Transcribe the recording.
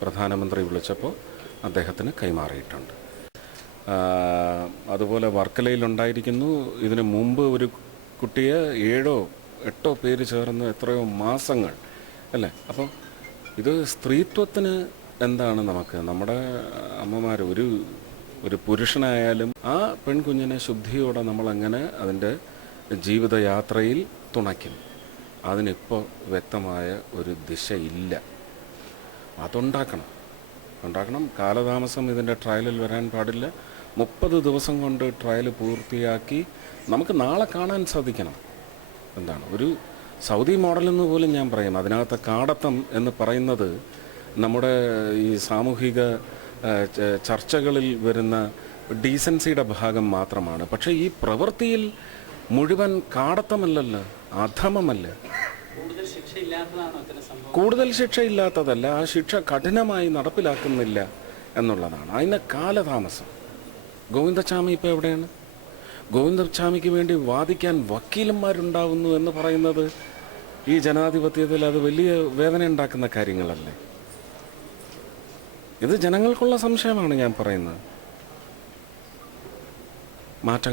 പ്രധാനമന്ത്രി വിളിച്ചപ്പോൾ അദ്ദേഹത്തിന് കൈമാറിയിട്ടുണ്ട്. അതുപോലെ വർക്കലയിലുണ്ടായിരിക്കുന്നു. ഇതിനു മുമ്പ് ഒരു കുട്ടിയെ 7-8 പേര് ചേർന്ന് എത്രയോ മാസങ്ങൾ അല്ലേ. അപ്പോൾ ഇത് സ്ത്രീത്വത്തിന് എന്താണ് നമ്മുടെ അമ്മമാർ ഒരു പുരുഷനായാലും ആ പെൺകുഞ്ഞിനെ ശുദ്ധിയോടെ നമ്മളെങ്ങനെ അതിൻ്റെ ജീവിതയാത്രയിൽ തുണയ്ക്കും, അതിനിപ്പോൾ വ്യക്തമായ ഒരു ദിശയില്ല. അതുണ്ടാക്കണം. കാലതാമസം ഇതിൻ്റെ ട്രയലിൽ വരാൻ പാടില്ല. 30 ദിവസം കൊണ്ട് ട്രയൽ പൂർത്തിയാക്കി നമുക്ക് നാളെ കാണാൻ സാധിക്കണം. എന്താണ് ഒരു സൗദി മോഡലെന്ന് പോലും ഞാൻ പറയും. അതിനകത്തെ കാടത്തം എന്ന് പറയുന്നത് നമ്മുടെ ഈ സാമൂഹിക ചർച്ചകളിൽ വരുന്ന ഡീസൻസിയുടെ ഭാഗം മാത്രമാണ്. പക്ഷേ ഈ പ്രവൃത്തിയിൽ മുഴുവൻ കാടത്തമല്ലല്ലോ, അധമമല്ല. കൂടുതൽ ശിക്ഷയില്ലാത്തതല്ല, ആ ശിക്ഷ കഠിനമായി നടപ്പിലാക്കുന്നില്ല എന്നുള്ളതാണ്. അതിന് കാലതാമസം. ഗോവിന്ദച്ചാമി ഇപ്പോൾ എവിടെയാണ്? ഗോവിന്ദച്ചാമിക്ക് വേണ്ടി വാദിക്കാൻ വക്കീലന്മാരുണ്ടാവുന്നു എന്ന് പറയുന്നത് ഈ ജനാധിപത്യത്തിൽ അത് വലിയ വേദന ഉണ്ടാക്കുന്ന കാര്യങ്ങളല്ലേ. ഇത് ജനങ്ങൾക്കുള്ള സംശയമാണ് ഞാൻ പറയുന്നത്. മാറ്റം